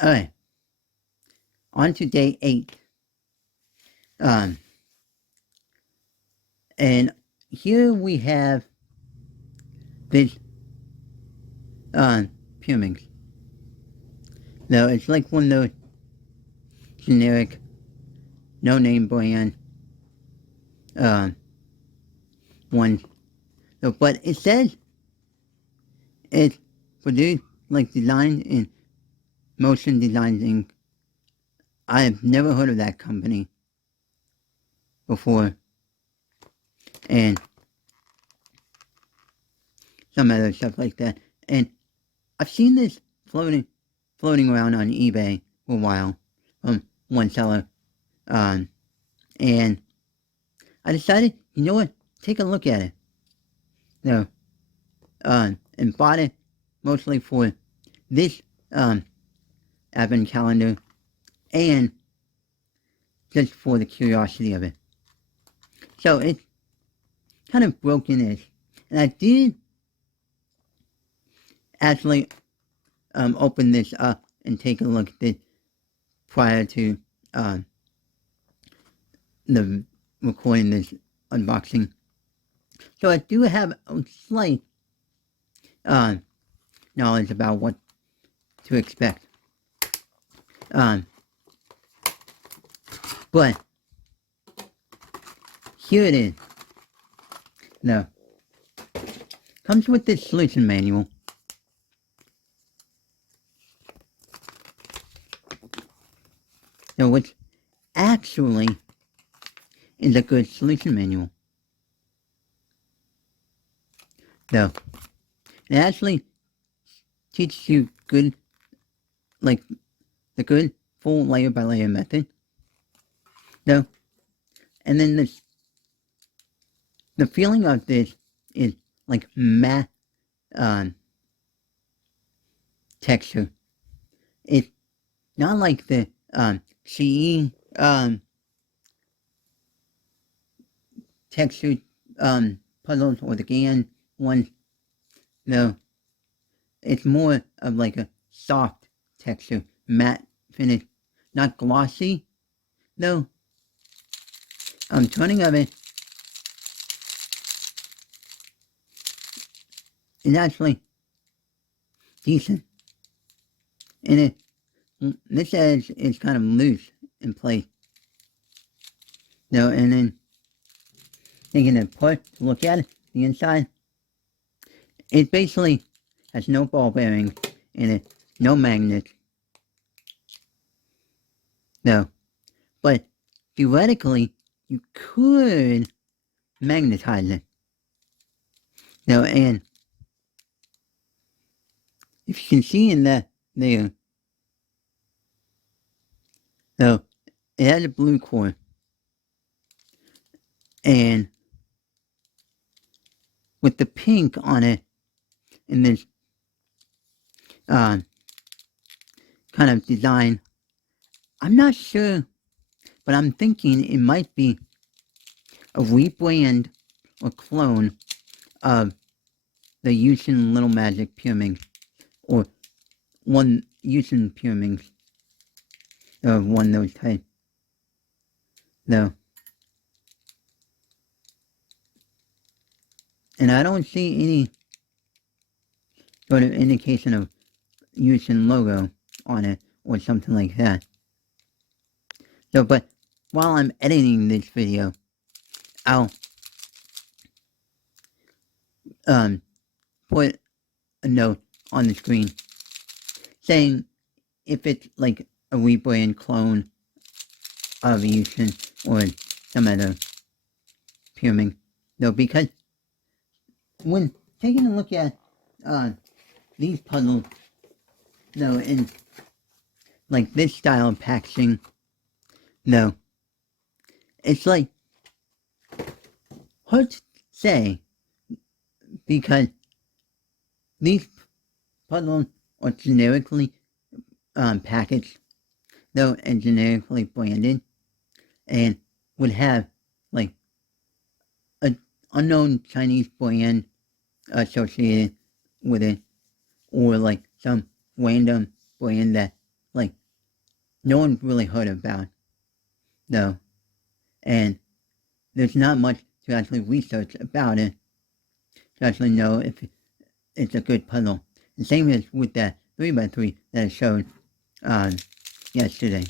Alright, on to day 8. And here we have this, Pumix. Now, it's like one of those generic, no-name brand, ones. So, but it says it's produced, like, designed in Motion Designs Inc. I've never heard of that company before. And some other stuff like that. And I've seen this floating around on eBay for a while from one seller. And I decided, you know what, take a look at it. So, and bought it mostly for this advent calendar and just for the curiosity of it. So it's kind of broken-ish. And I did actually open this up and take a look at it prior to the recording this unboxing. So I do have a slight knowledge about what to expect. But here it is. No. Comes with this solution manual. So which actually is a good solution manual. So it actually teaches you good, like, the good full layer by layer method. So, and then this, the feeling of this is like matte texture. It's not like the CE textured puzzles or the GAN ones. No, it's more of like a soft texture, matte finish, not glossy. No, turning of it is actually decent. And this edge is kind of loose in place. No, and then taking it apart to look at it, the inside, it basically has no ball bearings in it, no magnets. No, but theoretically, you could magnetize it. No, and if you can see in that there, so it has a blue core, and with the pink on it, in this kind of design, I'm not sure, but I'm thinking it might be a rebrand or clone of the Yushin Little Magic Pyramid, or one Yushin Pyramid, or one of those types. No. And I don't see any sort of indication of Yushin logo on it, or something like that. So, but while I'm editing this video, I'll put a note on the screen saying if it's like a rebrand clone of Yushin or some other pyramid. No, because when taking a look at these puzzles, no, in like this style of packaging, no, it's like hard to say, because these puzzles are generically packaged, though, and generically branded, and would have like an unknown Chinese brand associated with it, or like some random brand that like no one's really heard about, though, and there's not much to actually research about it to actually know if it's a good puzzle. The same as with that 3x3 that I showed yesterday.